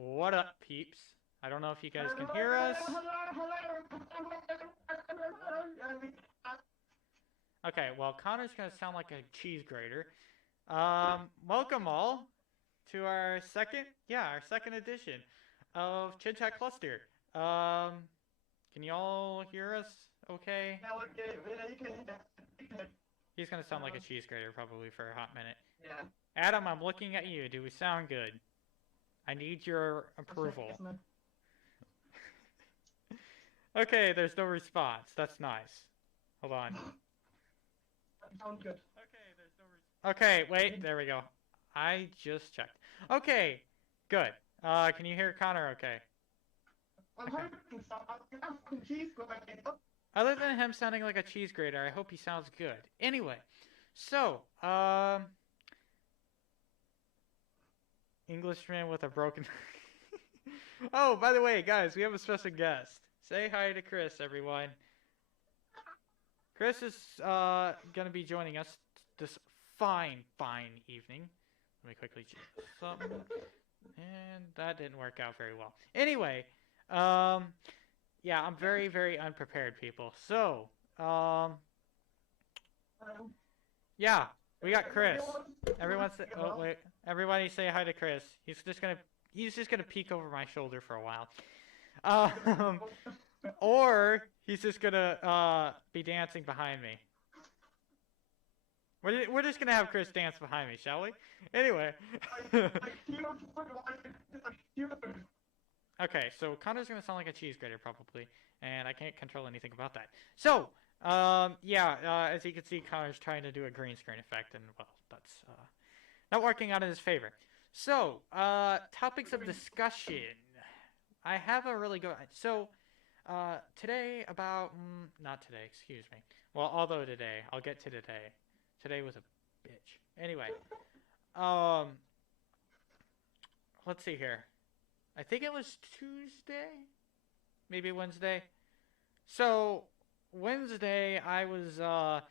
What up, peeps? I don't know if you guys can hear us. Okay, well, Connor's gonna sound like a cheese grater. Welcome all to our second edition of Chit Chat Cluster. Um, can you all hear us? Okay. He's gonna sound like a cheese grater probably for a hot minute. Yeah. Adam, I'm looking at you. Do we sound good? I need your approval. Okay, there's no response. That's nice. Hold on. Sounds good. Okay, wait, there we go. I just checked. Okay, good. Can you hear Connor okay? I'm hoping so. I'm cheese grater. Other than him sounding like a cheese grater, I hope he sounds good. Anyway, so, Englishman with a broken... Oh, by the way, guys, we have a special guest. Say hi to Chris, everyone. Chris is, gonna be joining us this fine evening. Let me quickly check something. And that didn't work out very well. Anyway, yeah, I'm very unprepared, people. So, yeah, we got Chris. Everybody say hi to Chris. He's just gonna peek over my shoulder for a while. Or he's just gonna be dancing behind me. We're just gonna have Chris dance behind me, shall we? Anyway. Okay, so Connor's gonna sound like a cheese grater probably, and I can't control anything about that. So, yeah, as you can see, Connor's trying to do a green screen effect, and well, that's not working out in his favor. So, topics of discussion. I have a really good. So, today about not today, excuse me. Well, although today, I'll get to today. Today was a bitch. Anyway, let's see here. I think it was Tuesday, maybe Wednesday. So Wednesday, I was out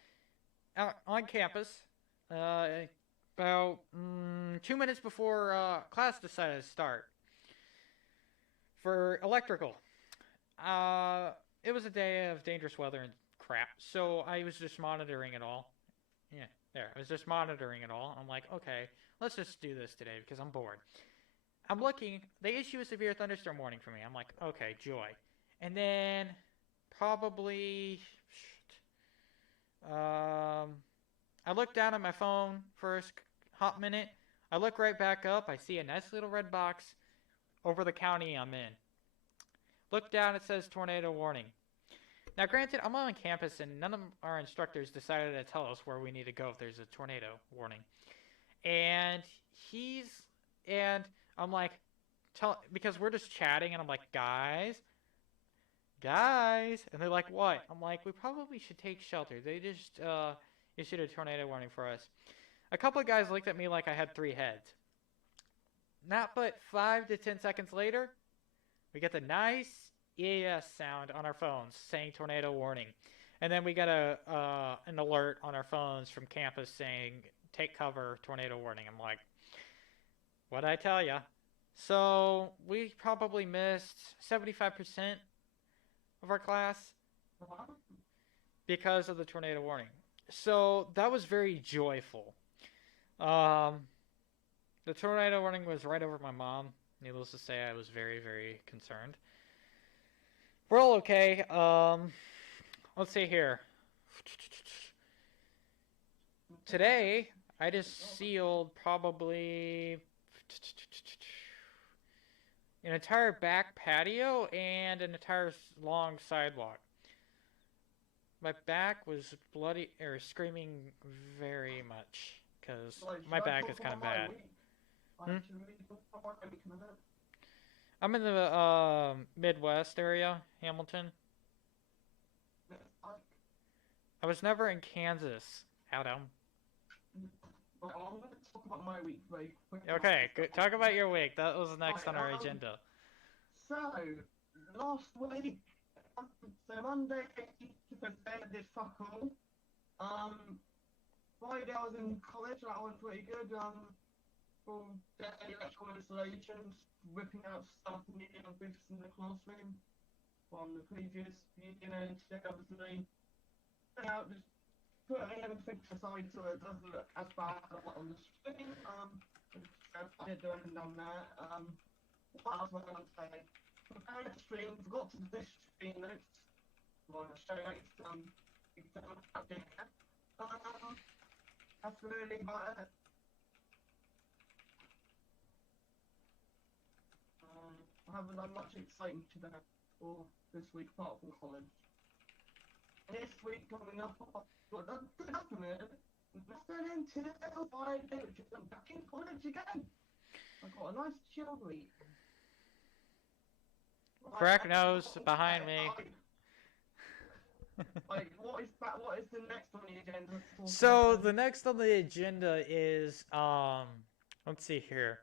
on campus about 2 minutes before class decided to start for electrical. It was a day of dangerous weather and crap, so I was just monitoring it all. Yeah, there. I was just monitoring it all. I'm like, okay, let's just do this today because I'm bored. I'm looking. They issue a severe thunderstorm warning for me. I'm like, okay, joy. And then probably, I look down at my phone for a hot minute. I look right back up. I see a nice little red box over the county I'm in. Look down. It says tornado warning. Now, granted, I'm on campus, and none of our instructors decided to tell us where we need to go if there's a tornado warning. And I'm like, because we're just chatting, and I'm like, guys, and they're like, what? I'm like, we probably should take shelter. They just issued a tornado warning for us. A couple of guys looked at me like I had 3 heads. Not but 5 to 10 seconds later, we get the nice EAS sound on our phones saying tornado warning. And then we got an alert on our phones from campus saying take cover, tornado warning. I'm like, what'd I tell ya? So we probably missed 75% of our class because of the tornado warning. So that was very joyful. The tornado warning was right over my mom. Needless to say, I was very concerned. We're all okay. Let's see here. Today, I just sealed probably an entire back patio and an entire long sidewalk. My back was bloody or screaming very much because my back is kind of bad. I'm in the Midwest area, Hamilton. I was never in Kansas, Adam. I'm going to talk about my week very quickly. Okay, good. Talk about your week. That was next on our agenda. So, last week, so Monday, Thursday, I did fuck all. Friday I was in college, that went pretty good. full day electrical installations, ripping out stuff needing on booths in the classroom from the previous year, check out the out, just putting everything aside so it doesn't look as bad as what on the screen. I did do anything on there. What else was I going to say? Preparing the stream, forgot to do this stream notes. Want to show notes, that's really about it. I haven't done much exciting today or this week apart from college. This week coming up, what does happen is nothing until Friday, which is I'm back in college again. I've got a nice chill week. Crack nose behind me. Like, what is that? What is the next on the agenda? So the next on the agenda is let's see here.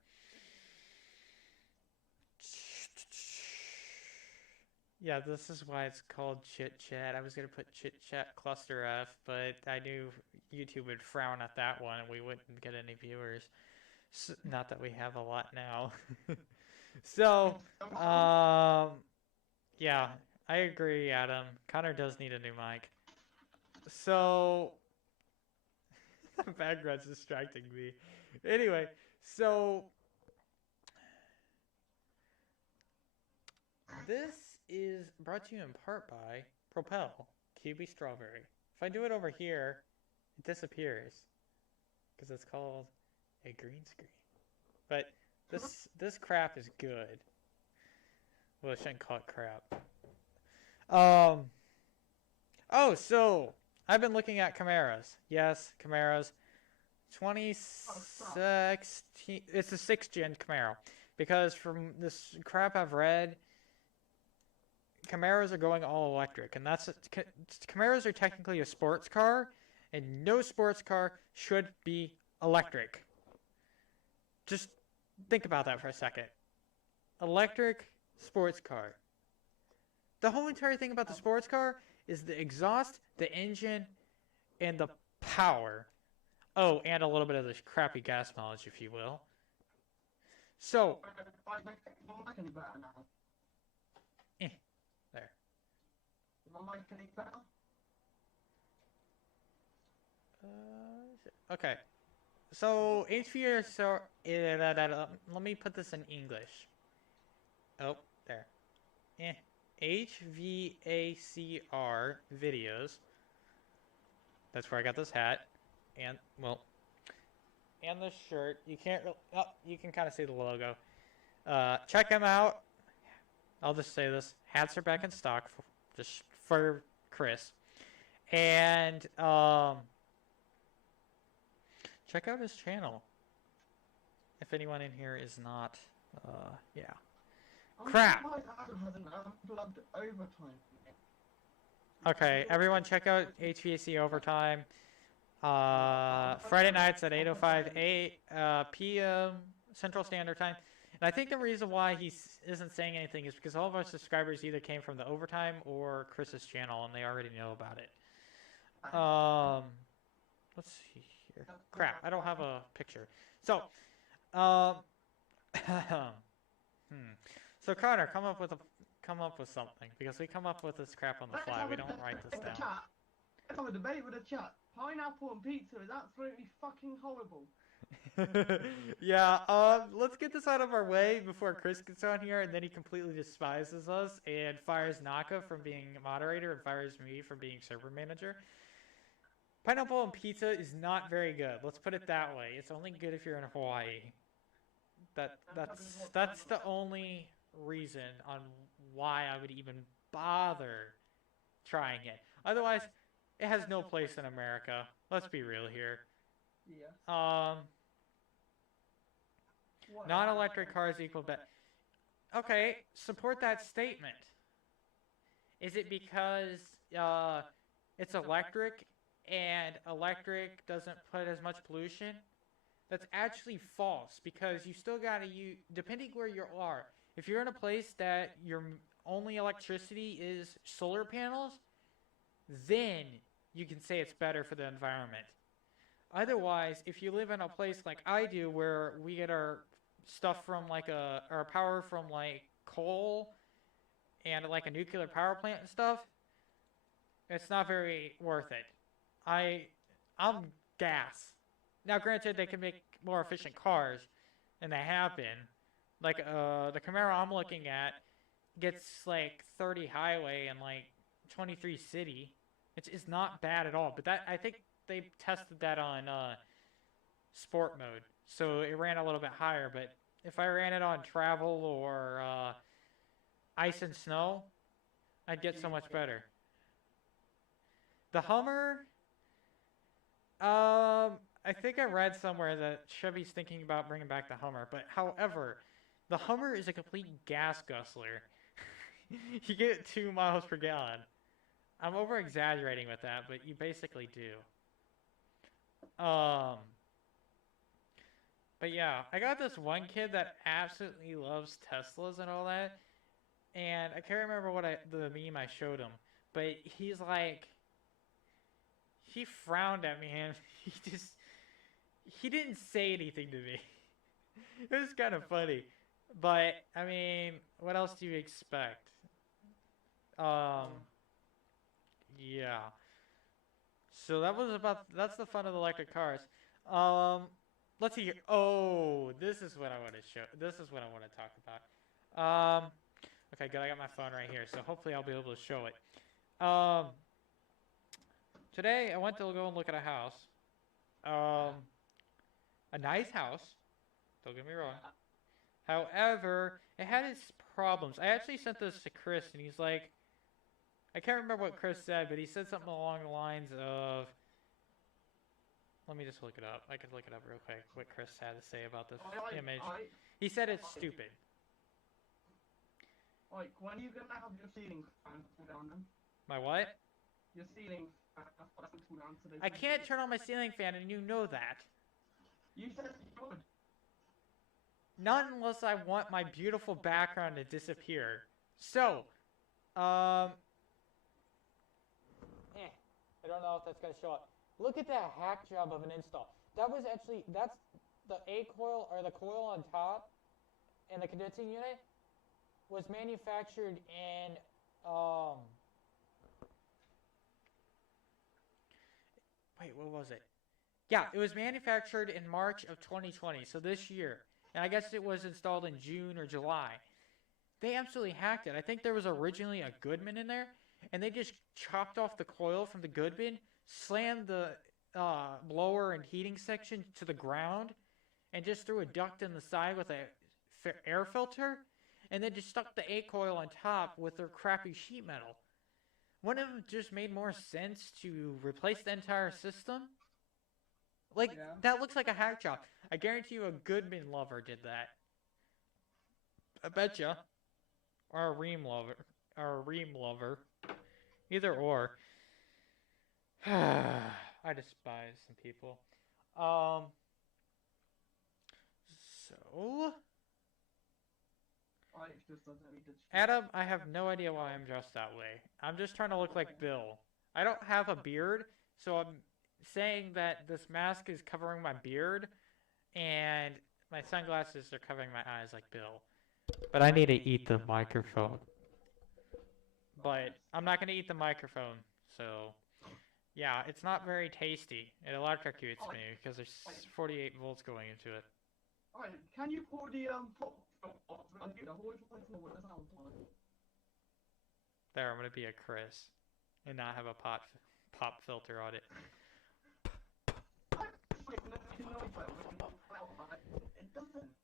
Yeah, this is why it's called Chit Chat. I was gonna put Chit Chat Cluster F, but I knew YouTube would frown at that one and we wouldn't get any viewers. So, not that we have a lot now. So, yeah, I agree, Adam. Connor does need a new mic. So, the background's distracting me. Anyway, so this is brought to you in part by Propel QB Strawberry. If I do it over here, it disappears because it's called a green screen. But this crap is good. Well, I shouldn't call it crap. Oh, so I've been looking at Camaros. Yes, Camaros. 2016. It's a 6th gen Camaro. Because from this crap I've read, Camaros are going all electric. And Camaros are technically a sports car. And no sports car should be electric. Just think about that for a second. Electric sports car. The whole entire thing about the sports car is the exhaust, the engine, and the power. Oh, and a little bit of the crappy gas mileage, if you will. So, there. Okay. So, HVAC, let me put this in English. Oh, there. HVACR videos. That's where I got this hat. And, well, and this shirt. You can't really, you can kind of see the logo. Check them out. I'll just say this. Hats are back in stock just for Chris. And, check out his channel. If anyone in here is not, yeah. Crap! Okay, everyone check out HVAC Overtime. Friday nights at 8:05 p.m. Central Standard Time. And I think the reason why he isn't saying anything is because all of our subscribers either came from the Overtime or Chris's channel, and they already know about it. Let's see here. Crap, I don't have a picture. So, So Connor, come up with something, because we come up with this crap on the fly. We don't write this down. Let's have a debate with a chat. Pineapple and pizza is absolutely fucking horrible. Yeah, let's get this out of our way before Chris gets on here, and then he completely despises us and fires Naka from being moderator and fires me from being server manager. Pineapple and pizza is not very good. Let's put it that way. It's only good if you're in Hawaii. That's the only reason on why I would even bother trying it. Otherwise, it has no place in America. Let's be real here. Yeah. Non-electric cars equal better. Okay, support that statement. Is it because it's electric and electric doesn't put as much pollution? That's actually false, because you still gotta use, depending where you are. If you're in a place that your only electricity is solar panels, then you can say it's better for the environment. Otherwise, if you live in a place like I do, where we get our stuff from like our power from like coal and like a nuclear power plant and stuff, it's not very worth it. I I'm gas. Now, granted, they can make more efficient cars, and they have been. Like the Camaro I'm looking at gets like 30 highway and like 23 city. It's not bad at all. But that I think they tested that on sport mode, so it ran a little bit higher. But if I ran it on travel or ice and snow, I'd get so much better. The Hummer, I think I read somewhere that Chevy's thinking about bringing back the Hummer. But however, the Hummer is a complete gas guzzler. You get 2 miles per gallon. I'm over exaggerating with that, but you basically do. But yeah, I got this one kid that absolutely loves Teslas and all that, and I can't remember what the meme I showed him, but he's like, he frowned at me and he didn't say anything to me. It was kind of funny, but I mean, what else do you expect? Yeah. So that's the fun of the electric cars. Let's see here. Oh, this is what I want to show. This is what I want to talk about. Okay, good. I got my phone right here, so hopefully I'll be able to show it. Today I went to go and look at a house. A nice house. Don't get me wrong. However, it had its problems. I actually sent this to Chris, and he's like, I can't remember what Chris said, but he said something along the lines of, let me just look it up. I could look it up real quick, what Chris had to say about this image. He said it's stupid. Like, when are you going to have your ceiling fan pulled down then? My what? Your ceiling fan pulled down today. I can't turn on my ceiling fan, and you know that. You said you would. Not unless I want my beautiful background to disappear. So, I don't know if that's going to show up. Look at that hack job of an install. That's the A coil, or the coil on top, and the condensing unit was manufactured in, wait, what was it? Yeah, it was manufactured in March of 2020, so this year. And I guess it was installed in June or July. They absolutely hacked it. I think there was originally a Goodman in there, and they just chopped off the coil from the Goodman, slammed the blower and heating section to the ground, and just threw a duct in the side with a air filter, and then just stuck the A coil on top with their crappy sheet metal. Wouldn't it have just made more sense to replace the entire system? Like, yeah. That looks like a hack job. I guarantee you a Goodman lover did that. I betcha. Or a Ream lover. Either or. I despise some people. So... Adam, I have no idea why I'm dressed that way. I'm just trying to look like Bill. I don't have a beard, so I'm saying that this mask is covering my beard, and my sunglasses are covering my eyes like Bill. But I need to eat the microphone. But I'm not going to eat the microphone, so... Yeah, it's not very tasty. It electrocutes me because there's 48 volts going into it. Alright, can you pour the There, I'm gonna be a Chris and not have a pop filter on it.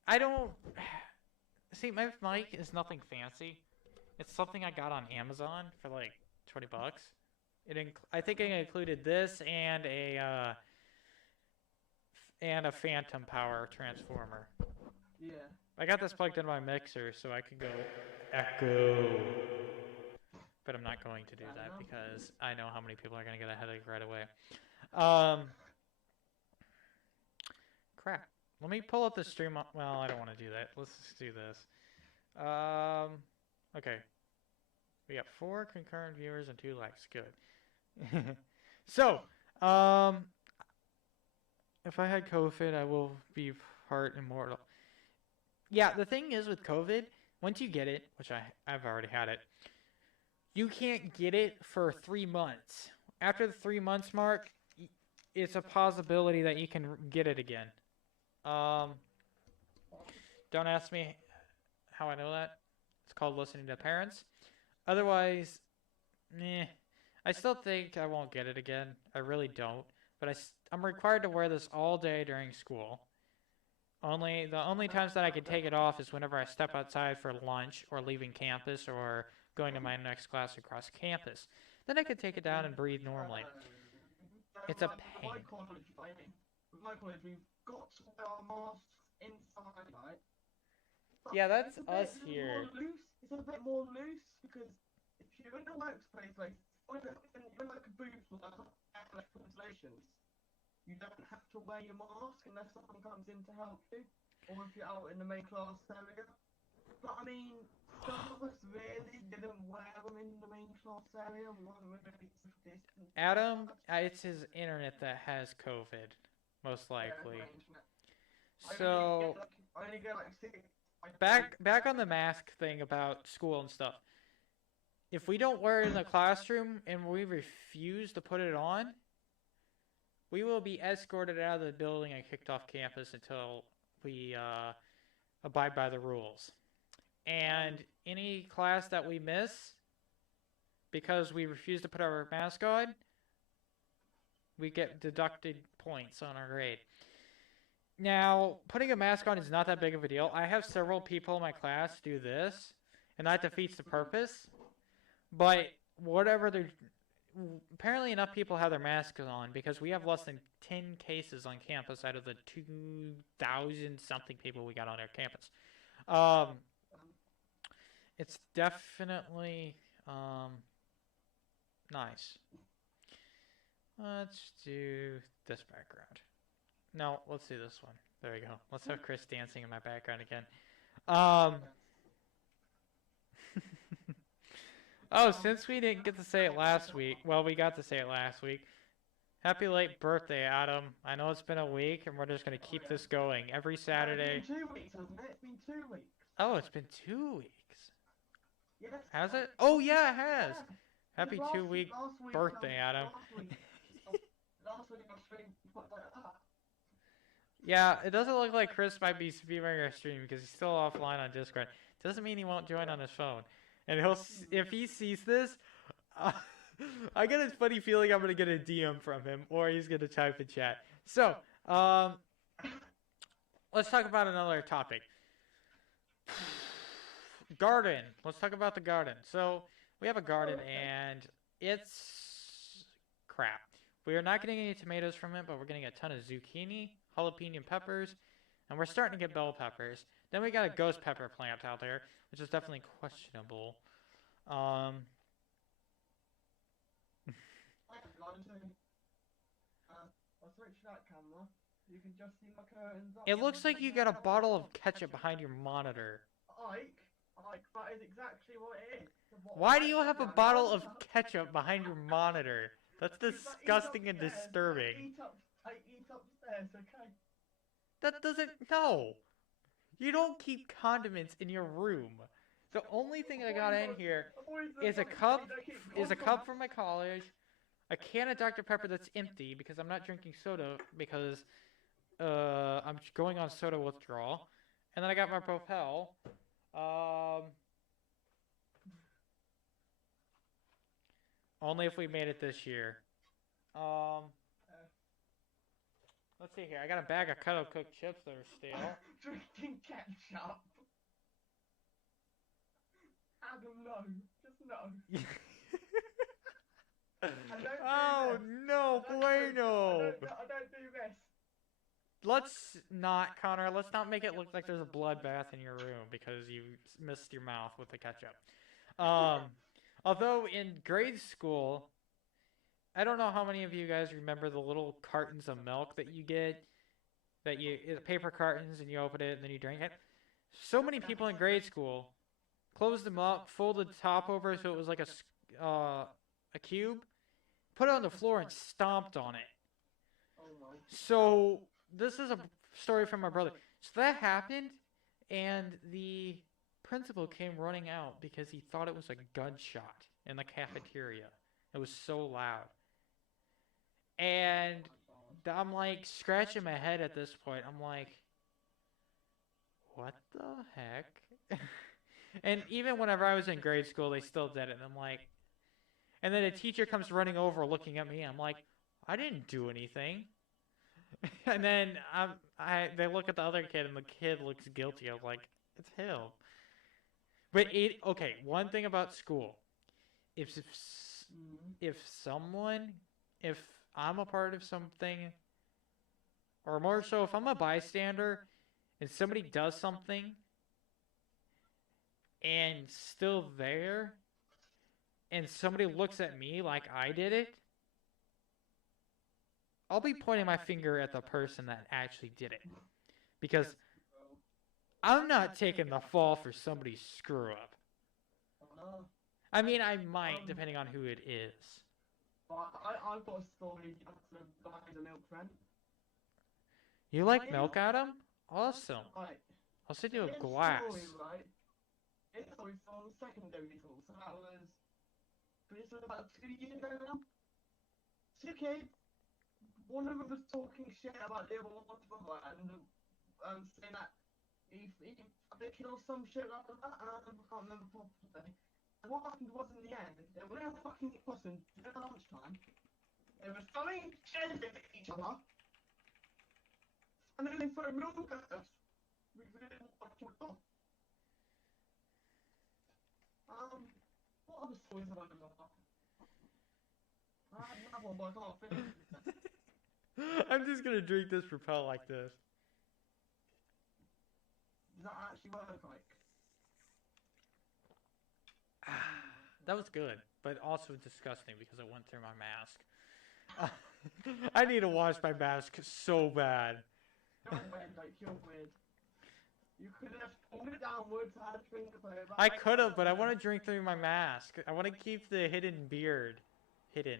I don't see, my mic is nothing fancy. It's something I got on Amazon for like 20 bucks. I think it included this and a phantom power transformer. Yeah. I got this plugged into my mixer so I can go echo. But I'm not going to do that because I know how many people are going to get a headache right away. Crap. Let me pull up the stream. Well, I don't want to do that. Let's just do this. Okay. We got 4 concurrent viewers and 2 likes. Good. So, if I had COVID, I will be part immortal. Yeah, the thing is with COVID, once you get it, which I've already had it, you can't get it for 3 months. After the 3 months mark, it's a possibility that you can get it again. Um, don't ask me how I know that. It's called listening to parents. Otherwise, eh, I still think I won't get it again. I really don't. But I'm required to wear this all day during school. The only times that I can take it off is whenever I step outside for lunch or leaving campus or going to my next class across campus. Then I can take it down and breathe normally. It's a pain. With my college, we've got to wear our masks inside, right? But Yeah, that's it's us a bit here. more loose. It's a bit more loose because if you're in a workspace, or in like a booth with like translations, you don't have to wear your mask unless someone comes in to help you, or if you're out in the main class area. But I mean, some of us really didn't wear them in the main class area. We wasn't really social distance. Adam, it's his internet that has COVID, most likely. So, I only get like six. back on the mask thing about school and stuff. If we don't wear it in the classroom and we refuse to put it on, we will be escorted out of the building and kicked off campus until we abide by the rules. And any class that we miss because we refuse to put our mask on, we get deducted points on our grade. Now, putting a mask on is not that big of a deal. I have several people in my class do this, and that defeats the purpose. But apparently enough people have their masks on because we have less than 10 cases on campus out of the 2,000 something people we got on our campus. It's definitely nice. Let's do this background. No, let's do this one. There we go. Let's have Chris dancing in my background again. Oh, since we didn't get to say it last week, well, we got to say it last week. Happy late birthday, Adam. I know it's been a week, and we're just going to keep this going every Saturday. It's been 2 weeks, hasn't it? It's been 2 weeks. Oh, it's been 2 weeks. Yes. Has it? Oh, yeah, it has. Yeah. Happy 2-week birthday, Adam. Last week I streamed like that. Yeah, it doesn't look like Chris might be viewing our stream because he's still offline on Discord. Doesn't mean he won't join on his phone. And if he sees this, I get a funny feeling I'm gonna get a DM from him, or he's gonna type in chat. So, let's talk about another topic. Garden. Let's talk about the garden. So we have a garden, and it's crap. We are not getting any tomatoes from it, but we're getting a ton of zucchini, jalapeno peppers, and we're starting to get bell peppers. Then we got a ghost pepper plant out there, which is definitely questionable. It looks like you got a bottle of ketchup behind your monitor. Ike, that is exactly what it is. Why do you have a bottle of ketchup behind your monitor? That's disgusting and disturbing. I eat upstairs, okay? That doesn't... No! You don't keep condiments in your room. The only thing I got in here is a cup from my college, a can of Dr. Pepper that's empty because I'm not drinking soda because I'm going on soda withdrawal. And then I got my Propel. Only if we made it this year. Let's see here. I got a bag of Kettle Cooked chips that are stale. Drinking ketchup. Adam, no. Just no. Oh no, bueno! I don't do this. Let's not, Connor, let's not make it look like there's a bloodbath in your room because you missed your mouth with the ketchup. Although in grade school, I don't know how many of you guys remember the little cartons of milk that you get, paper cartons, and you open it and then you drink it. So many people in grade school closed them up, folded the top over so it was like a cube, put it on the floor and stomped on it. Oh my. So this is a story from my brother. So that happened, and the principal came running out because he thought it was a gunshot in the cafeteria. It was so loud. And I'm like scratching my head at this point. I'm like, what the heck? And even whenever I was in grade school, they still did it. And I'm like, and then a teacher comes running over looking at me. I'm like, I didn't do anything. And then they look at the other kid, and the kid looks guilty. I'm like, it's him. But okay, one thing about school, if if if someone, if I'm a part of something, or more so, if I'm a bystander and somebody does something and still there, and somebody looks at me like I did it, I'll be pointing my finger at the person that actually did it. Because I'm not taking the fall for somebody's screw up. I mean, I might, depending on who it is. I've got a story after the guy in the milk run. You like milk, Adam? Awesome. Right. I'll send you a In glass. story, right? In story from secondary school, so that was this was about 2 years ago now. Two kids, one of them was talking shit about the other one's brother and saying that he they killed some shit like that, and I can't remember properly. And what happened was in the end, they were in a fucking crossing during lunchtime. They were throwing chairs at each other, and then they threw milk at us. We didn't fucking stop. What other stories have I got? I have another one, but I can't finish it. I'm just gonna drink this Propel like this. Does that actually work like? That was good, but also disgusting because it went through my mask. I need to wash my mask so bad. You're weird, like, you're weird. You could have pulled it downwards, had a drink of it. I could have, but I want to drink through my mask. I want to keep the hidden beard hidden.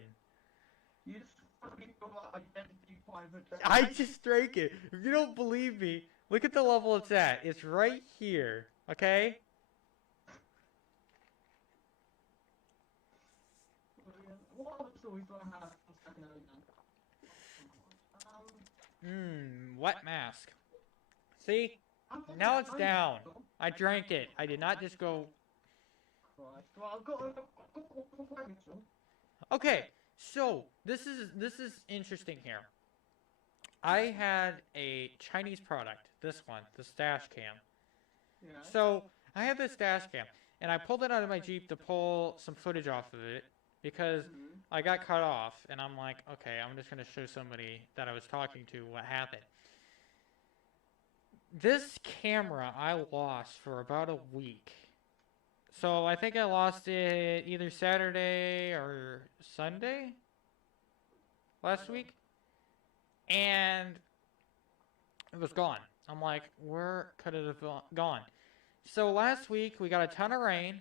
You just fucking go out identity private. I just drank it. If you don't believe me, look at the level it's at. It's right here, okay? What other stories do I have from secondary then? Wet mask. See? Now it's down. I drank it. I did not just go... Right. Well, I've got one question. Okay, so this is interesting here. I had a Chinese product, this one, the stash cam. Yeah. So I had this dash cam, and I pulled it out of my Jeep to pull some footage off of it because I got cut off, and I'm like, okay, I'm just going to show somebody that I was talking to what happened. This camera I lost for about a week. So I think I lost it either Saturday or Sunday last week. And it was gone. I'm like, where could it have gone? So last week we got a ton of rain,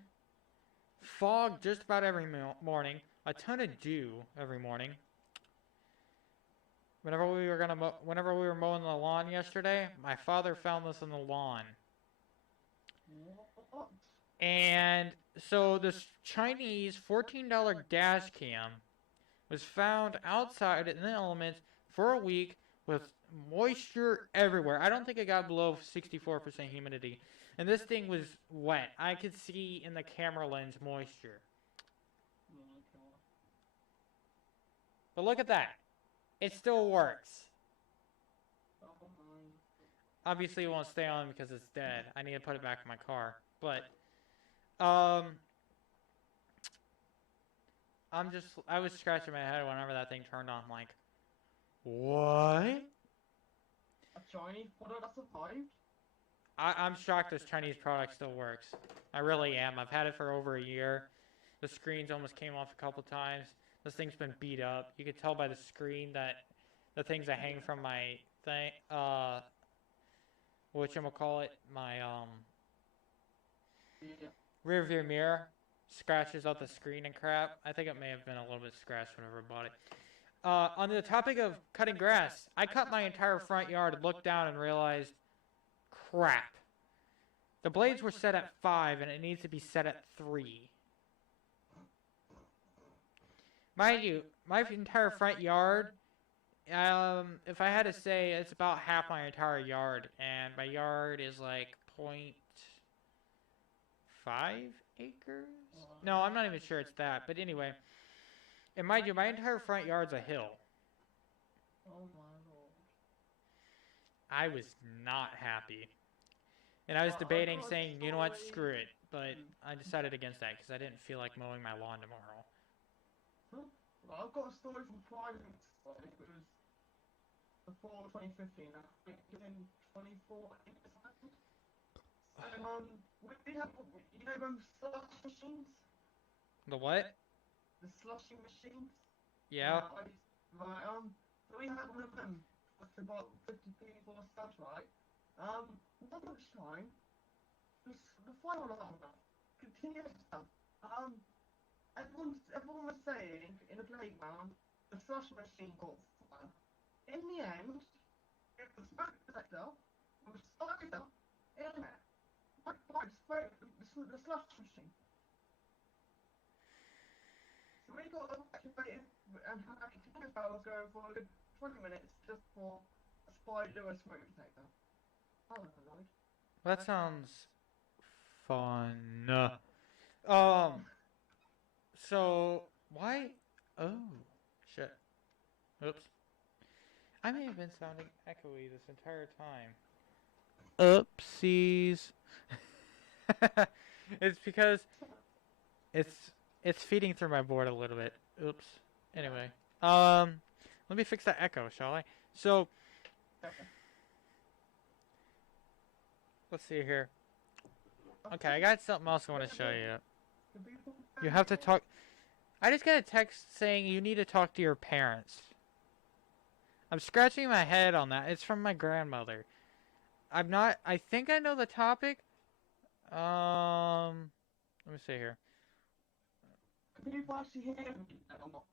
fog just about every morning, a ton of dew every morning. Whenever we were mowing the lawn yesterday, my father found this on the lawn. What? And so this Chinese $14 dash cam was found outside in the elements for a week with moisture everywhere. I don't think it got below 64% humidity. And this thing was wet. I could see in the camera lens moisture. But look at that. It still works. Obviously it won't stay on because it's dead. I need to put it back in my car. But I was scratching my head whenever that thing turned on. I'm like, what? A Chinese product that survived? I'm shocked this Chinese product still works. I really am. I've had it for over a year. The screens almost came off a couple times. This thing's been beat up. You can tell by the screen that the things that hang from my thing, whatchamacallit, my rear view mirror scratches out the screen and crap. I think it may have been a little bit scratched whenever I bought it. On the topic of cutting grass, I cut my entire front yard, looked down, and realized, crap. The blades were set at 5, and it needs to be set at 3. Mind you, my entire front yard, if I had to say, it's about half my entire yard, and my yard is like 0.5 acres? No, I'm not even sure it's that, but anyway. And mind you, my entire front yard's a hill. Oh my lord. I was not happy. And I was debating saying, you know what, screw it. But I decided against that because I didn't feel like mowing my lawn tomorrow. Well, I've got a story from private. It was before 2015. I think it was in 2014. And we did have, you know, them slush machines. The what? The slushing machines. Yeah. Right. So we had one of them. That's about 50p for a slush, right? Not much time. The final alarm continuous stuff. Everyone was saying in the playground the slush machine got fire. In the end, it was smoke detector, it was spider in there. Like the slush machine. So we got evacuated and had a continuous power going for a good 20 minutes just for a spider or a smoke detector. Oh my lord. That sounds fun. So, why? Oh, shit. Oops. I may have been sounding echoey this entire time. Oopsies. It's because it's feeding through my board a little bit. Oops. Anyway, let me fix that echo, shall I? So, let's see here. Okay, I got something else I want to show you. You have to talk. I just got a text saying you need to talk to your parents. I'm scratching my head on that. It's from my grandmother. I'm not. I think I know the topic. Let me see here. Can you actually hear me or not?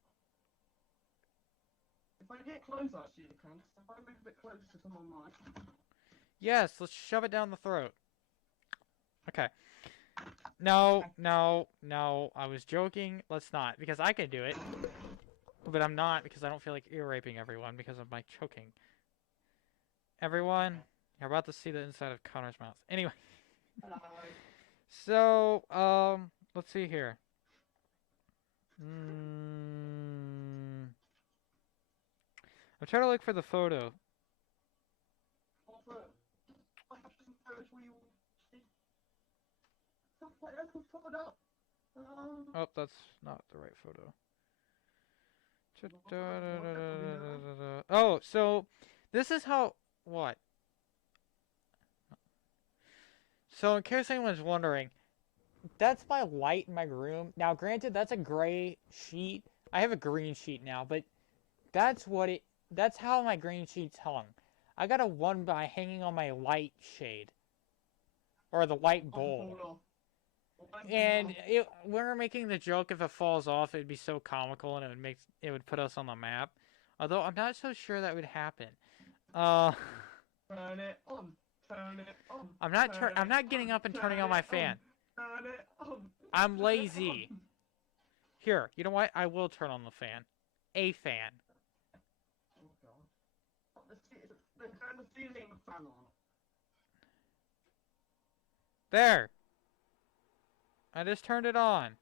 If I get closer, actually, you can. If I move a bit closer to my mic. Yes, let's shove it down the throat. Okay. No, I was joking. Let's not, because I can do it. But I'm not, because I don't feel like ear raping everyone because of my choking. Everyone, you're about to see the inside of Connor's mouth. Anyway. So, let's see here. I'm trying to look for the photo. Oh, that's not the right photo. Oh, so this is how. What? So, in case anyone's wondering, that's my light in my room. Now, granted, that's a gray sheet. I have a green sheet now, but that's how my green sheet's hung. I got a one by hanging on my light shade. Or the light bowl. And we were making the joke if it falls off, it'd be so comical and it would put us on the map. Although I'm not so sure that would happen. Turn it on. Turn it on. I'm not getting up and turning on my fan. Turn it on. I'm lazy. Here, you know what? I will turn on the fan. A fan. Oh god. Turn the ceiling fan on. There. I just turned it on.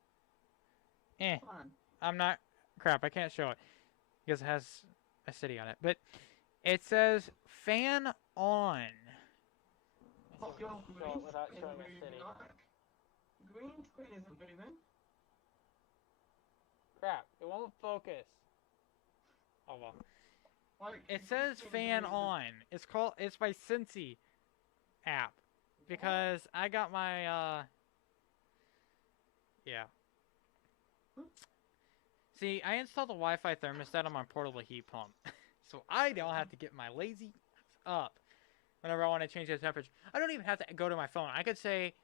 I'm not. Crap, I can't show it. Because it has a city on it. But it says fan on. Without showing a city. Green screen isn't moving. Crap, it won't focus. Oh well. It says fan on. It's my Cincy app. Because I got my, yeah. See, I installed the Wi-Fi thermostat on my portable heat pump. So I don't have to get my lazy up whenever I want to change the temperature. I don't even have to go to my phone. I could say,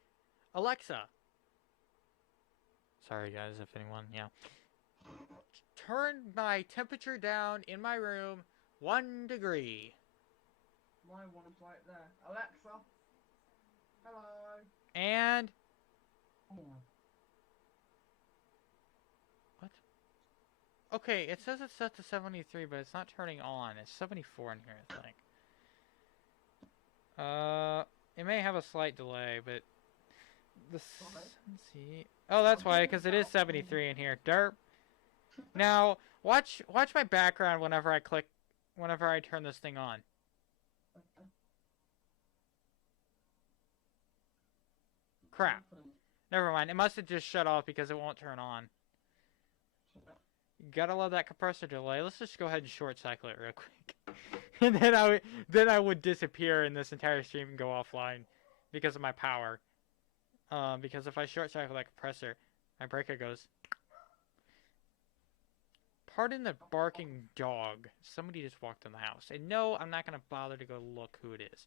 Alexa. Sorry guys, if anyone, yeah. turned my temperature down in my room 1 degree. My one's right there. Alexa. Hello. And Oh. what? Okay, it says it's set to 73, but it's not turning on. It's 74 in here, I think. It may have a slight delay, but this. Let's see. Oh, that's why, because it is 73 in here. Derp. Now, watch my background whenever I turn this thing on. Okay. Crap. Never mind. It must have just shut off because it won't turn on. You gotta love that compressor delay. Let's just go ahead and short cycle it real quick. And then I would disappear and this entire stream and go offline because of my power. Because if I short cycle that compressor, my breaker goes. Pardon the barking dog. Somebody just walked in the house. And no, I'm not gonna bother to go look who it is.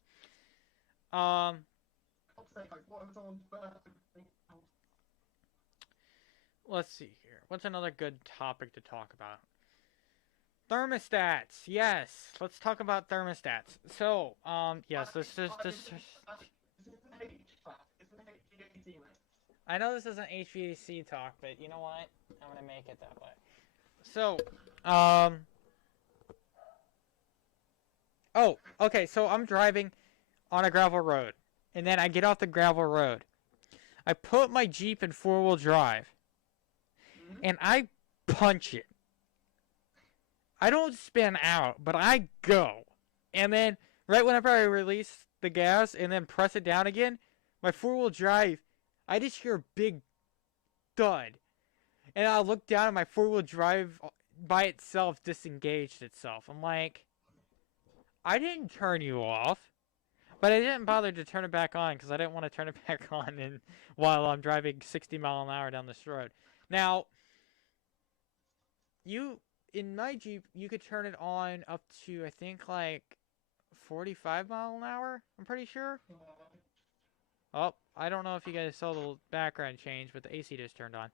Let's see here. What's another good topic to talk about? Thermostats. Yes, let's talk about thermostats. So, yes, this. I know this isn't HVAC talk, but you know what? I'm gonna make it that way. So, oh, okay. So I'm driving on a gravel road, and then I get off the gravel road. I put my Jeep in 4-wheel drive, and I punch it. I don't spin out, but I go. And then, right whenever I release the gas and then press it down again, my 4-wheel drive, I just hear a big thud. And I look down and my 4-wheel drive by itself disengaged itself. I'm like, I didn't turn you off. But I didn't bother to turn it back on because I didn't want to turn it back on while I'm driving 60 miles an hour down this road. Now, in my Jeep, you could turn it on up to, I think, like 45 miles an hour, I'm pretty sure. Oh, I don't know if you guys saw the background change, but the AC just turned on.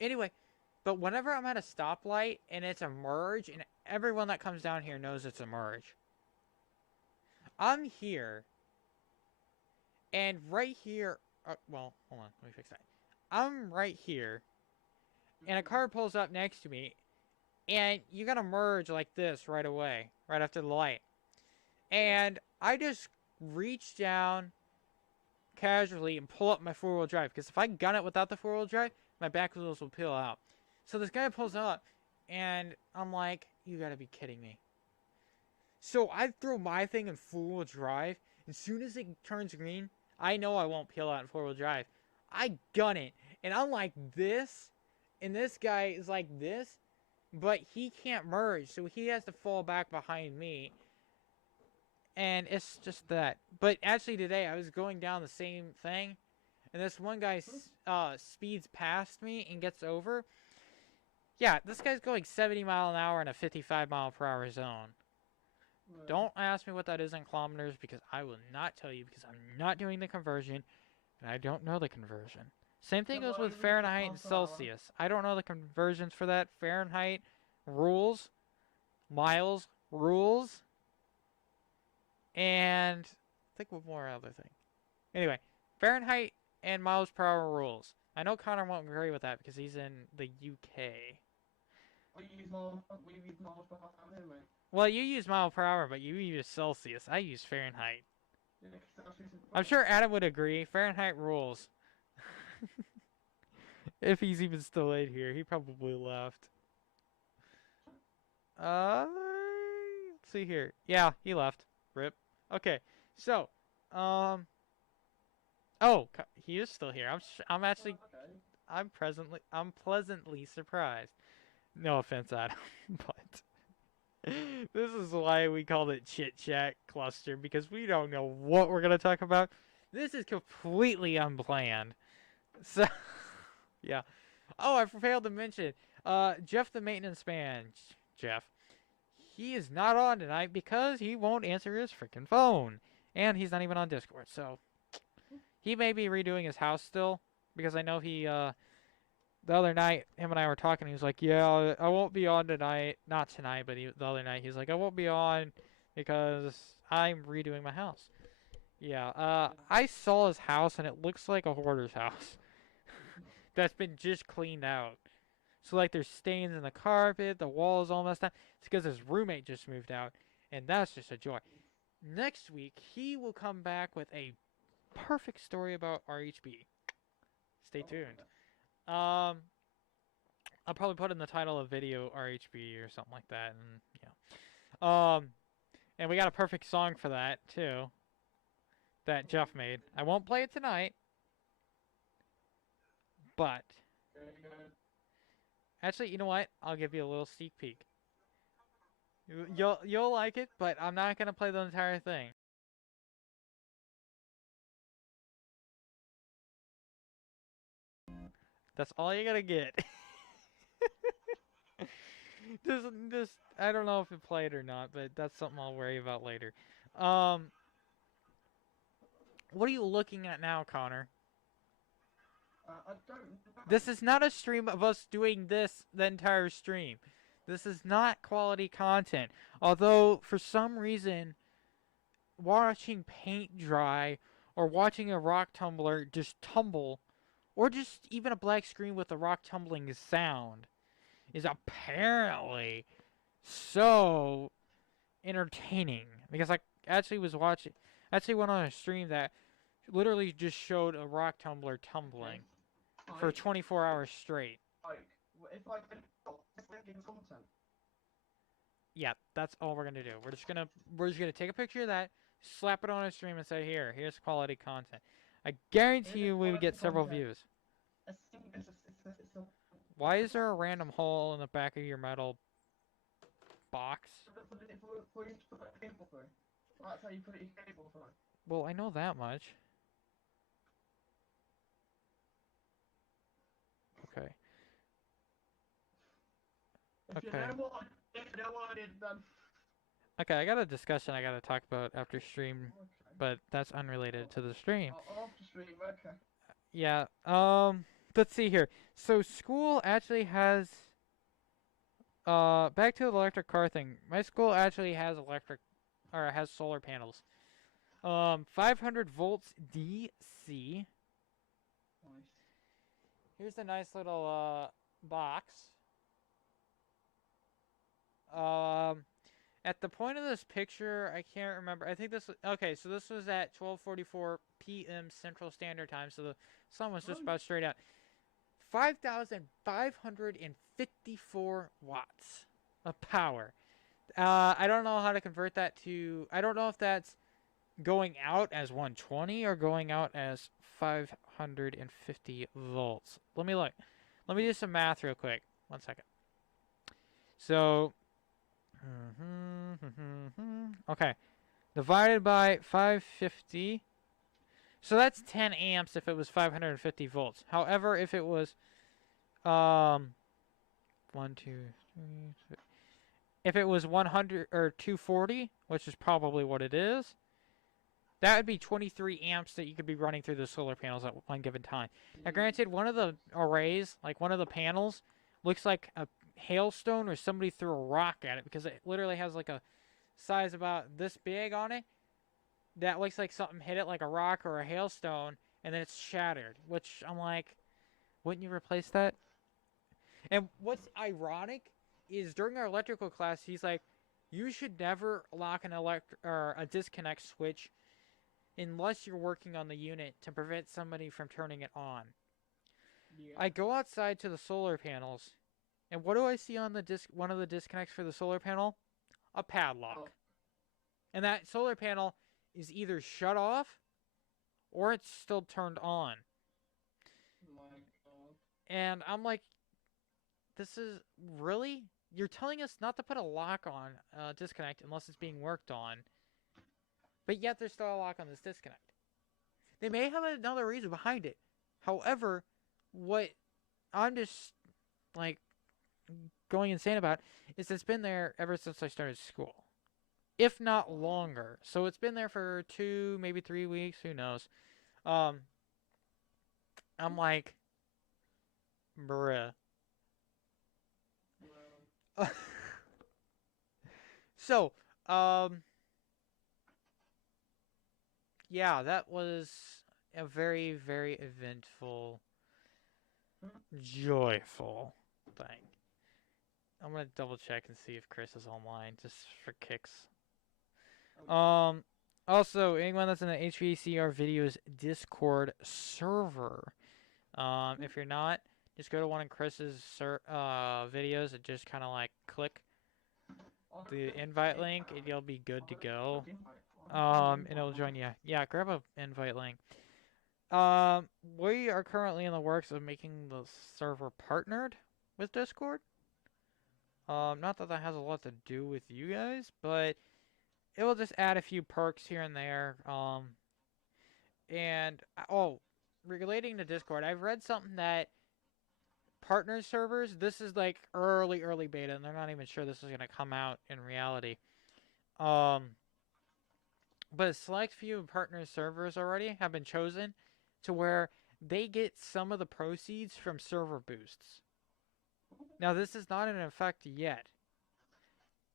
Anyway, but whenever I'm at a stoplight and it's a merge, and everyone that comes down here knows it's a merge, I'm here, and right here, well, hold on, let me fix that. I'm right here, and a car pulls up next to me, and you gotta merge like this right away, right after the light. And I just reach down casually and pull up my 4-wheel drive, because if I gun it without the 4-wheel drive, my back wheels will peel out. So this guy pulls up, and I'm like, you gotta be kidding me. So I throw my thing in 4-wheel drive. As soon as it turns green, I know I won't peel out in 4-wheel drive. I gun it, and I'm like this, and this guy is like this, but he can't merge, so he has to fall back behind me. And it's just that. But actually today, I was going down the same thing, and this one guy speeds past me and gets over. Yeah, this guy's going 70 miles an hour in a 55 mile per hour zone. Right. Don't ask me what that is in kilometers, because I will not tell you, because I'm not doing the conversion, and I don't know the conversion. Same thing goes with Fahrenheit and Celsius. I don't know the conversions for that. Fahrenheit rules, miles rules, and I think one more other thing. Anyway, Fahrenheit and miles per hour rules. I know Connor won't agree with that because he's in the UK. We use miles per hour anyway. Well, you use mile per hour, but you use Celsius. I use Fahrenheit. I'm sure Adam would agree. Fahrenheit rules. If he's even still in here, he probably left. Let's see here. Yeah, he left. Rip. Okay, so, oh, he is still here. I'm actually, I'm pleasantly surprised. No offense, Adam, but this is why we called it Chit Chat Cluster, because we don't know what we're gonna talk about. This is completely unplanned. So, yeah. Oh, I failed to mention, Jeff the maintenance man, Jeff. He is not on tonight because he won't answer his freaking phone. And he's not even on Discord, so he may be redoing his house still, because I know he the other night, him and I were talking. He was like, "Yeah, I won't be on tonight. Not tonight, but the other night, he's like, I won't be on because I'm redoing my house." Yeah. I saw his house, and it looks like a hoarder's house that's been just cleaned out. So like, there's stains in the carpet, the wall is all messed up. It's because his roommate just moved out, and that's just a joy. Next week, he will come back with a perfect story about RHB. Stay tuned. I'll probably put in the title of video RHB or something like that, and yeah. And we got a perfect song for that too, that Jeff made. I won't play it tonight, but actually, you know what? I'll give you a little sneak peek. You'll like it, but I'm not gonna play the entire thing. That's all you gotta get. just I don't know if it played or not, but that's something I'll worry about later. Um, what are you looking at now, Connor? I don't know. This is not a stream of us doing this the entire stream. This is not quality content. Although, for some reason, watching paint dry or watching a rock tumbler just tumble, or just even a black screen with a rock tumbling sound, is apparently so entertaining. Because I actually went on a stream that literally just showed a rock tumbler tumbling for 24 hours straight. Like, if I can linking content. Yeah, that's all we're gonna do. We're just gonna take a picture of that, slap it on a stream, and say, here's quality content. I guarantee you we would get several views. Why is there a random hole in the back of your metal box? For you to put a cable through. That's how you put your cable through. Well, I know that much. Okay. If you know what I did, then. Okay, I got a discussion I gotta talk about after stream, but that's unrelated to the stream. After stream, okay. Yeah. Let's see here. So school actually has. Back to the electric car thing. My school actually has has solar panels. 500 volts DC. Nice. Here's a nice little box. At the point of this picture, I can't remember. I think this. Okay, so this was at 12:44 p.m. Central Standard Time, so the sun was just about straight out. 5,554 watts of power. I don't know how to convert that to. I don't know if that's going out as 120 or going out as 550 volts. Let me look. Let me do some math real quick. 1 second. So, okay, divided by 550. So that's 10 amps if it was 550 volts. However, if it was 1, 2, 3, 4, if it was 100 or 240, which is probably what it is, that would be 23 amps that you could be running through the solar panels at one given time. Now, granted, one of the arrays, like one of the panels, looks like a hailstone or somebody threw a rock at it, because it literally has like a size about this big on it that looks like something hit it like a rock or a hailstone, and then it's shattered, which I'm like, wouldn't you replace that? And what's ironic is during our electrical class, he's like, you should never lock a disconnect switch unless you're working on the unit to prevent somebody from turning it on. Yeah. I go outside to the solar panels, and what do I see on the one of the disconnects for the solar panel? A padlock. Oh. And that solar panel is either shut off or it's still turned on. My God. And I'm like, this is really? You're telling us not to put a lock on disconnect unless it's being worked on, but yet there's still a lock on this disconnect. They may have another reason behind it. However, what I'm just like going insane about is it's been there ever since I started school, if not longer. So it's been there for 2, maybe 3 weeks. Who knows? I'm like, Bruh. Well, So, um, yeah, that was a very, very eventful, joyful thing. I'm gonna double check and see if Chris is online, just for kicks. Um, also, anyone that's in the HVACR videos Discord server, if you're not, just go to one of Chris's videos and just kind of like click the invite link, and you'll be good to go. And it'll join you. Yeah, grab a invite link. We are currently in the works of making the server partnered with Discord. Not that that has a lot to do with you guys, but it will just add a few perks here and there. And oh, relating to Discord, I've read something that partner servers, this is like early beta, and they're not even sure this is gonna come out in reality. Um, but a select few partner servers already have been chosen to where they get some of the proceeds from server boosts. Now, this is not in effect yet,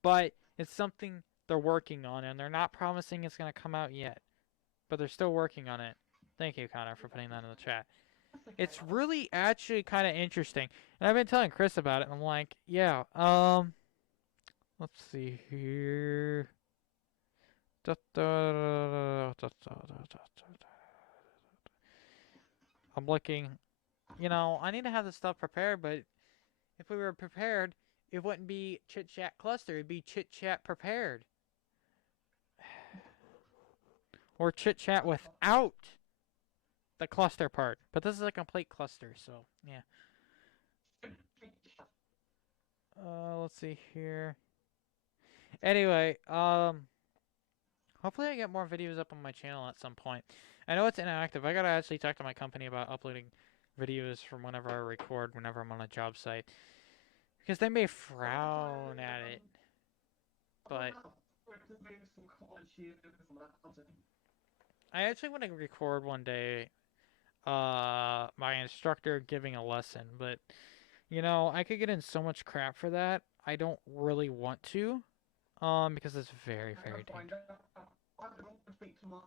but it's something they're working on, and they're not promising it's going to come out yet, but they're still working on it. Thank you, Connor, for putting that in the chat. It's really actually kind of interesting, and I've been telling Chris about it, and I'm like, yeah, let's see here. I'm looking. You know, I need to have this stuff prepared, but if we were prepared, it wouldn't be Chit Chat Cluster. It'd be Chit Chat Prepared. Or Chit Chat without the cluster part. But this is a complete cluster, so yeah. Let's see here. Anyway, hopefully I get more videos up on my channel at some point. I know it's inactive. I gotta actually talk to my company about uploading videos from whenever I record, whenever I'm on a job site. Because they may frown at it. But I actually want to record one day my instructor giving a lesson, but you know, I could get in so much crap for that. I don't really want to. Because it's very, very dangerous. I want to speak to my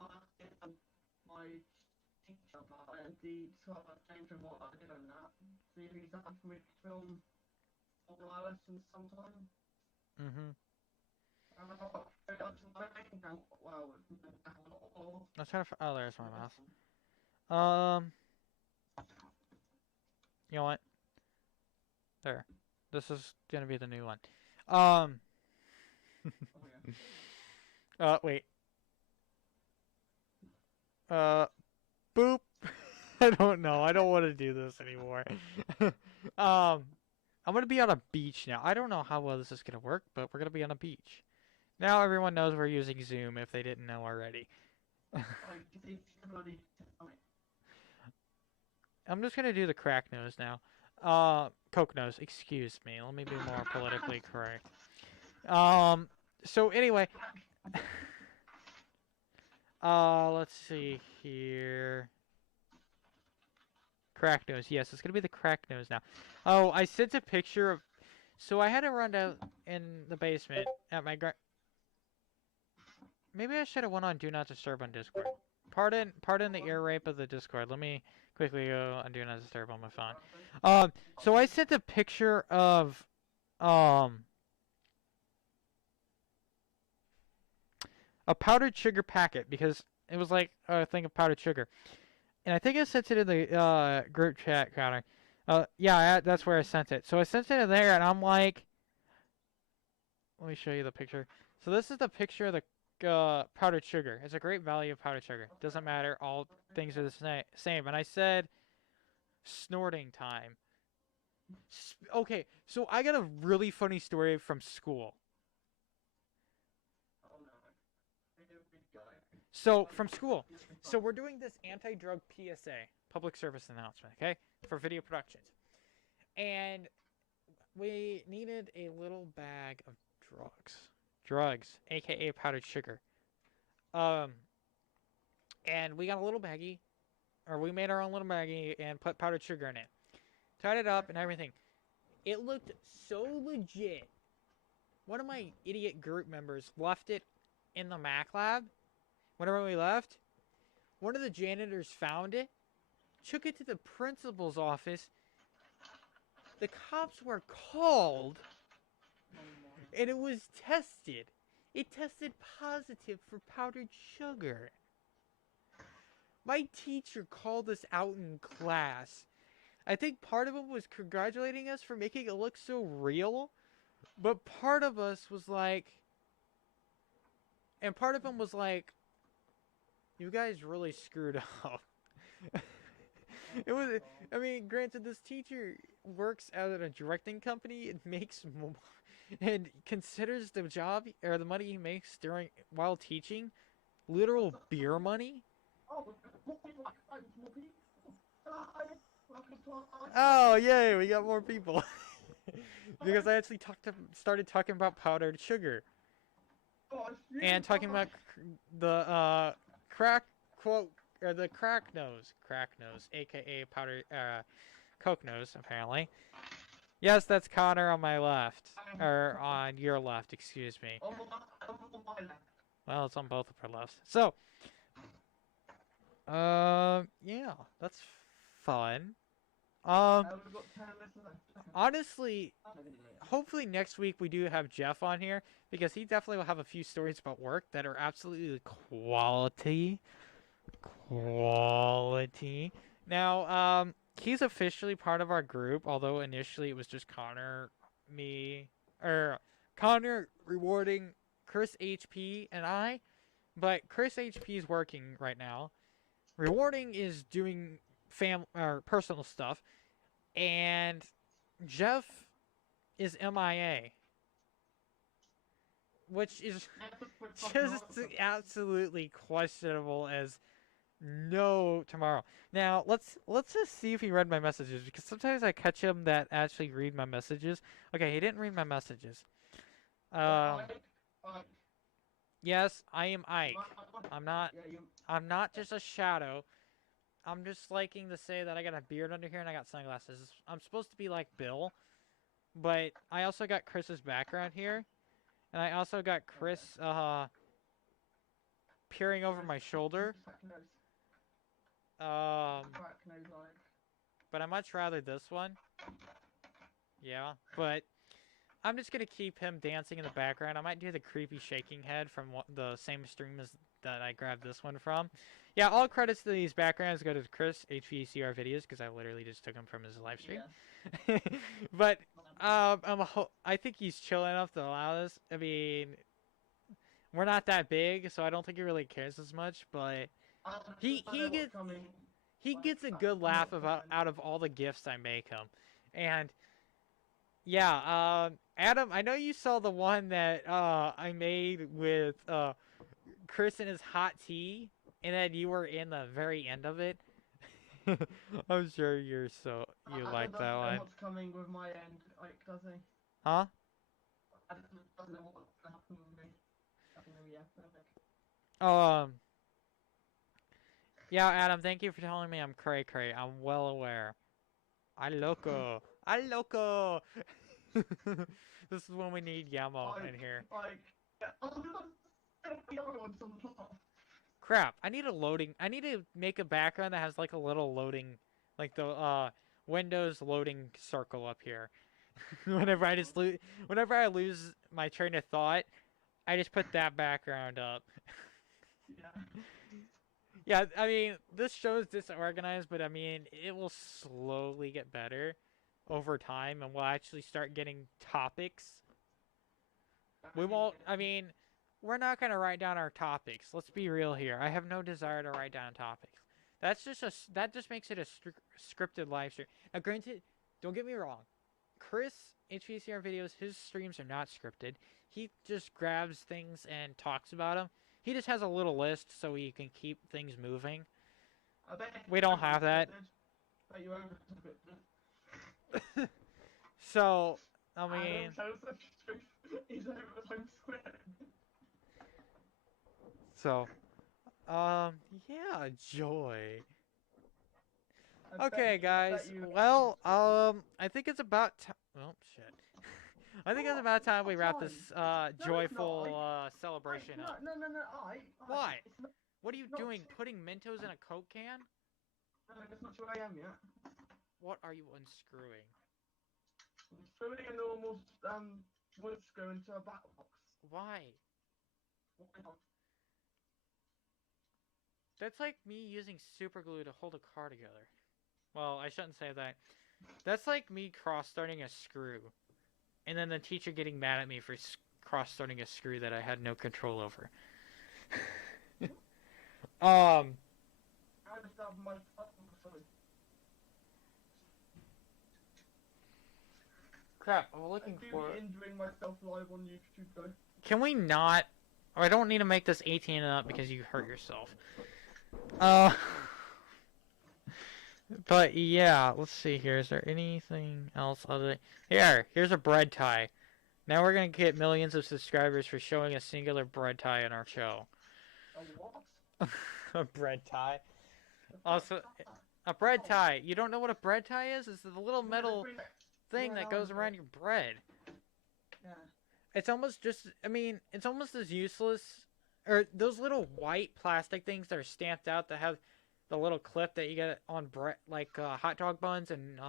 teacher about it and see sort of change of what I did on that. See if he's happy for me to film all my lessons sometime. Mm-hmm. Well, Let's try to. Oh, there's my mouse. You know what? There. This is gonna be the new one. Um. Wait. Boop. I don't know. I don't want to do this anymore. I'm gonna be on a beach now. I don't know how well this is gonna work, but we're gonna be on a beach. Now everyone knows we're using Zoom if they didn't know already. I'm just gonna do the crack nose now. Coke nose. Excuse me. Let me be more politically correct. So anyway, let's see here. Crack nose. Yes, it's gonna be the crack nose now. Oh, I sent a picture of. So I had to run down in the basement at my Maybe I should have went on Do Not Disturb on Discord. Pardon the ear rape of the Discord. Let me quickly go on Do Not Disturb on my phone. So I sent a picture of, a powdered sugar packet because it was like a thing of powdered sugar. And I think I sent it in the, group chat, Connor. Yeah, that's where I sent it. So I sent it in there, and I'm like, let me show you the picture. So this is the picture of the powdered sugar. It's a great value of powdered sugar. Doesn't matter. All things are the same. And I said snorting time. Okay, so I got a really funny story from school. So from school. So we're doing this anti-drug PSA, public service announcement, okay, for video productions. And we needed a little bag of drugs, aka powdered sugar. And we got a little baggie, or we made our own little baggie and put powdered sugar in it tied it up and everything. It looked so legit. One of my idiot group members left it in the Mac lab. Whenever we left, one of the janitors found it, took it to the principal's office. The cops were called, and it was tested. It tested positive for powdered sugar. My teacher called us out in class. I think part of him was congratulating us for making it look so real, but part of us was like, and part of him was like, you guys really screwed up. It was, I mean, granted, this teacher works at a directing company and makes and considers the job or the money he makes while teaching literal beer money. Oh, yay, we got more people. Because I actually started talking about powdered sugar. And talking about the crack quote, or the crack nose, aka powder, coke nose, apparently. Yes, that's Connor on my left, or on your left, excuse me. Well, it's on both of our lefts. So, yeah, that's fun. Honestly, hopefully next week we do have Jeff on here, because he definitely will have a few stories about work that are absolutely quality. Now, he's officially part of our group, although initially it was just Connor, me, or Connor rewarding Chris HP and I, but Chris HP is working right now. Rewarding is doing personal stuff, and Jeff is MIA, which is just absolutely questionable as no tomorrow. Now let's just see if he read my messages, because sometimes I catch him that actually read my messages. Okay, he didn't read my messages. Yes, I am Ike. I'm not just a shadow. I'm just liking to say that I got a beard under here and I got sunglasses. I'm supposed to be like Bill, but I also got Chris's background here, and I also got Chris peering over my shoulder. But I much rather this one. Yeah, but I'm just gonna keep him dancing in the background. I might do the creepy shaking head from the same stream as that I grabbed this one from. Yeah, all credits to these backgrounds go to Chris HVCR videos, because I literally just took them from his live stream. Yeah. But I think he's chill enough to allow this. I mean, we're not that big, so I don't think he really cares as much. But he gets a good laugh out of all the gifts I make him, and yeah, Adam, I know you saw the one that I made with Chris and his hot tea, and then you were in the very end of it. I'm sure you like that one. What's coming with my end, like, does he? Huh? Adam doesn't know what's gonna happen with me. Yeah, Adam, thank you for telling me I'm cray cray. I'm well aware. I loco. This is when we need Yamo in here. Crap, I need to make a background that has like a little loading, like the Windows loading circle up here. Whenever I lose my train of thought, I just put that background up. Yeah, I mean, this show's disorganized, but I mean, it will slowly get better over time, and we'll actually start getting topics. We won't, I mean, we're not going to write down our topics. Let's be real here. I have no desire to write down topics. That just makes it a scripted live stream. Now, granted, don't get me wrong. Chris, HVCR videos, his streams are not scripted. He just grabs things and talks about them. He just has a little list so he can keep things moving. We don't have that. So, I mean... So, yeah, joy. Okay, guys. Well, I think it's about time. Oh shit. I think it's about time we wrap this joyful celebration up. No. Why? It's not. What are you Not doing? Putting Mentos in a Coke can? No, that's not who I am yet. What are you unscrewing? I'm throwing a normal wood screw into a back box. Why? Why not? That's like me using super glue to hold a car together. Well, I shouldn't say that. That's like me cross-starting a screw. And then the teacher getting mad at me for cross-starting a screw that I had no control over. I just have my sorry. Crap, I'm looking I do for... be injuring myself live on YouTube though. Can we not... Or I don't need to make this 18 and up because you hurt yourself. But yeah, let's see here. Is there anything else other than... Here's a bread tie. Now we're gonna get millions of subscribers for showing a singular bread tie in our show. A what? A bread tie. Also, a bread tie. You don't know what a bread tie is? It's the little metal thing that goes around your bread. Yeah. It's almost just, I mean, it's almost as useless, or those little white plastic things that are stamped out that have the little clip that you get on bread, like hot dog buns and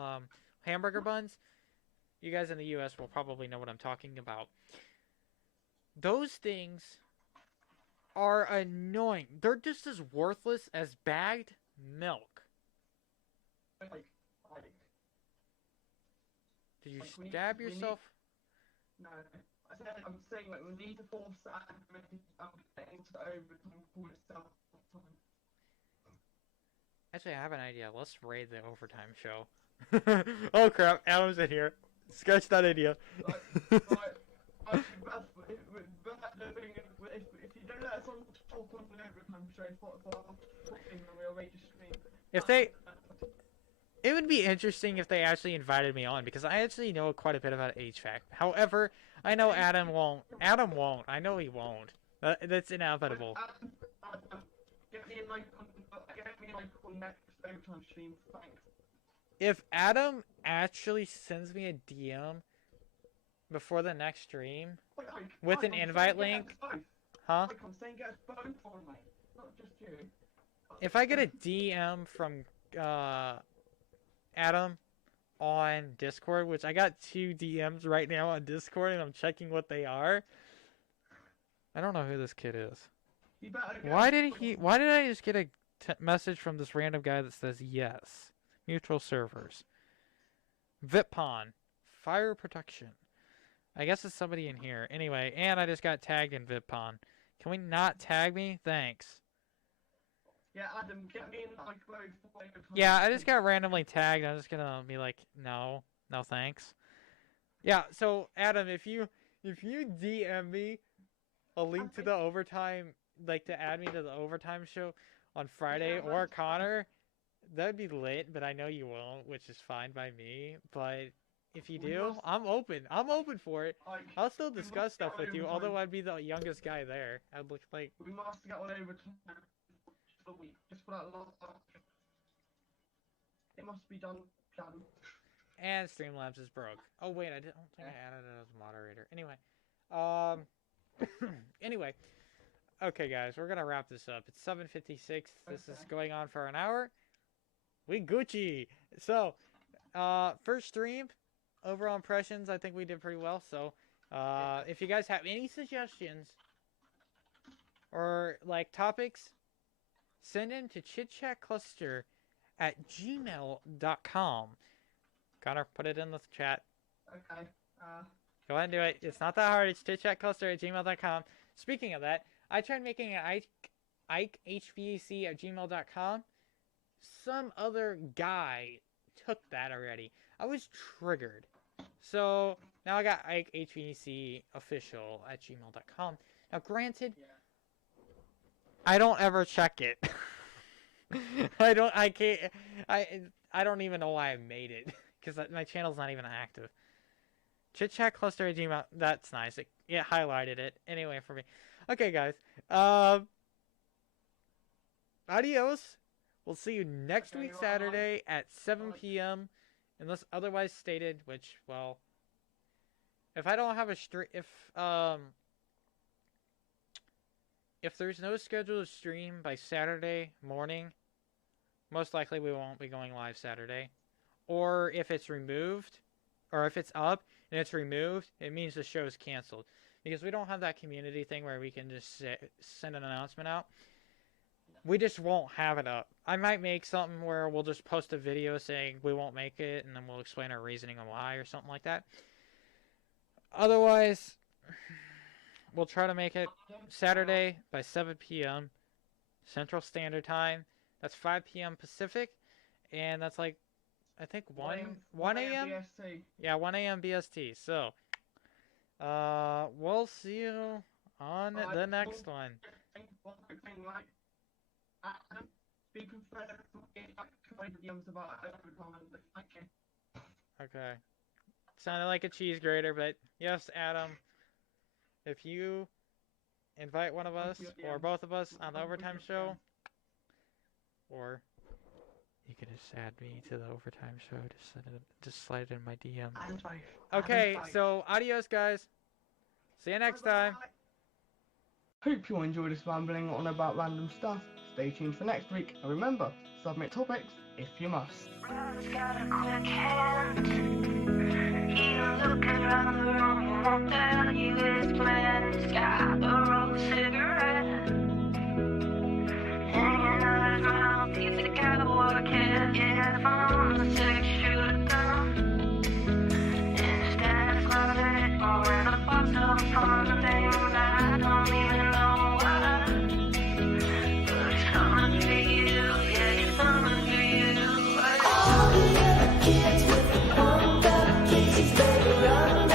hamburger buns. You guys in the U.S. will probably know what I'm talking about. Those things are annoying. They're just as worthless as bagged milk. Did you stab yourself? No. I'm saying like we need to force that getting to overtime for itself. Actually, I have an idea. Let's raid the overtime show. Oh crap, Adam's in here. Sketch that idea. If you don't let us on talk on the overtime show we'll rate your stream. If they... It would be interesting if they actually invited me on, because I actually know quite a bit about HVAC. However, I know Adam won't. Adam won't. I know he won't. That's inevitable. Get me on next overtime stream, thanks. If Adam actually sends me a DM before the next stream with an invite link, huh? I'm saying get us both on, mate. Not just you. If I get a DM from Adam on Discord, which I got 2 DMs right now on Discord and I'm checking what they are. I don't know who this kid is. Why did I just get a message from this random guy that says yes? Mutual servers. VIPPON. Fire protection. I guess it's somebody in here. Anyway, and I just got tagged in VIPPON. Can we not tag me? Thanks. Yeah, Adam, get me in Yeah, I just got randomly tagged. I'm just gonna be like, no thanks. Yeah, so Adam, if you DM me a link to the overtime, like to add me to the overtime show on Friday, or Connor, that'd be lit, but I know you won't, which is fine by me. But if you do, I'm open. I'm open for it. I'll still discuss stuff with you, although I'd be the youngest guy there. I'd look like... We must get on overtime. Just for that last option. It must be done. And Streamlabs is broke. Oh wait, I don't think I added it as a moderator. Anyway, anyway. Okay, guys, we're gonna wrap this up. It's 7:56. This is going on for an hour. We Gucci. So, first stream, overall impressions. I think we did pretty well. So, if you guys have any suggestions or like topics, send in to chitchatcluster@gmail.com. Connor, put it in the chat. Okay. Go ahead and do it. It's not that hard. It's chitchatcluster@gmail.com. Speaking of that, I tried making an IkeHVAC@gmail.com. Some other guy took that already. I was triggered. So now I got IkeHVACofficial@gmail.com. Now, granted, I don't ever check it. I don't even know why I made it, because my channel's not even active. ChitChatCluster@gmail. That's nice. It highlighted it. Anyway, for me. Okay, guys. Adios. We'll see you next week, Saturday at 7 p.m. Unless otherwise stated, which, well, if I don't have a if there's no scheduled stream by Saturday morning, most likely we won't be going live Saturday. Or if it's removed, or if it's up and it's removed, it means the show is canceled. Because we don't have that community thing where we can just send an announcement out. We just won't have it up. I might make something where we'll just post a video saying we won't make it, and then we'll explain our reasoning on why or something like that. Otherwise, we'll try to make it Saturday by 7 p.m. Central Standard Time. That's 5 p.m. Pacific, and that's like, I think 1 a.m. BST. Yeah, 1 a.m. BST. So, we'll see you on the next one. One quick thing, like, Adam, speaking for DMs about overtime. Thank you. Okay. Sounded like a cheese grater, but yes, Adam, if you invite one of us or both of us on the overtime show, or you can just add me to the overtime show, just slide it in my DM. Okay, so adios, guys. See you next time. Hope you enjoyed this rambling on about random stuff. Stay tuned for next week, and remember, submit topics if you must. He's got a quick hand. He'll look around the room, won't tell you his plans. Got a rolled cigarette hanging out his mouth. He's a cowboy kid, yeah, from the 6-shooter gun. Instead, it's love it, or in a box of fun things I don't even know why. But he's coming for you, yeah, he's coming for you. All the other kids with the pumped up kicks, they run,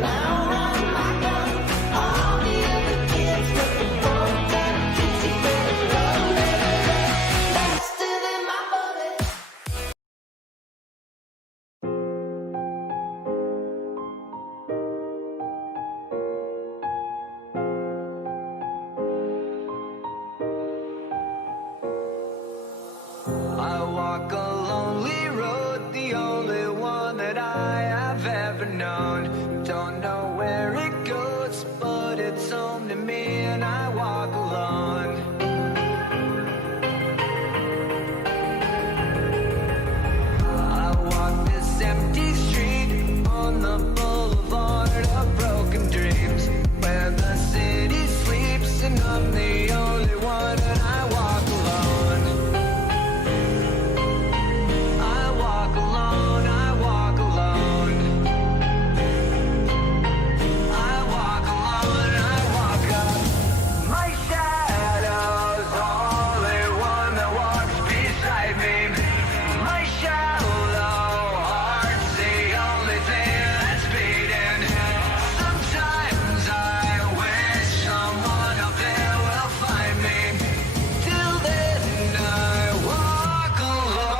now run my gun. All the other kids with the pumped up kicks, they run, faster than my bullet. I walk a lonely road, the only one that I have ever known. Don't know where it goes, but it's home to me, and I walk alone. I walk this empty street on the boulevard of broken dreams, where the city sleeps and I'm the only one, and I walk alone. I walk alone, I walk alone. I walk alone, I walk up. My shadow's the only one that walks beside me. My shallow heart's the only thing that's beating. Sometimes I wish someone up there will find me. Till then I walk alone.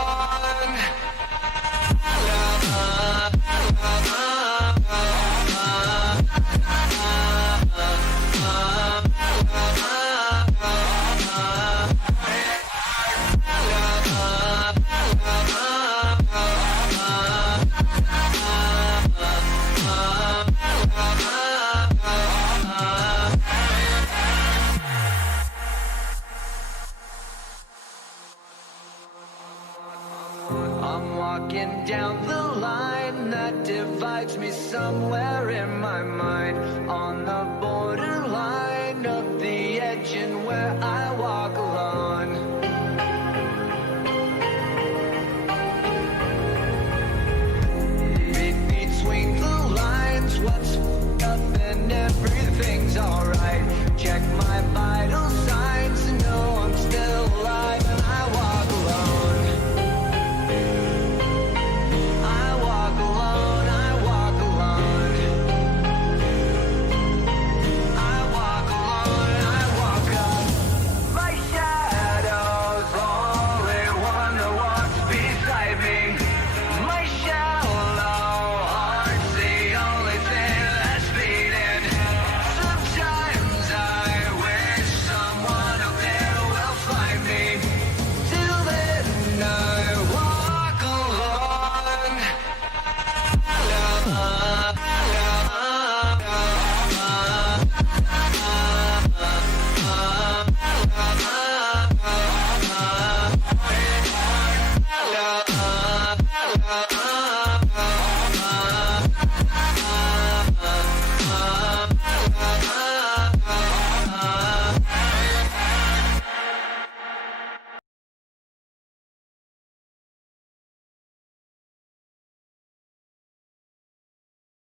I'm walking down the line that divides me somewhere in my mind. On the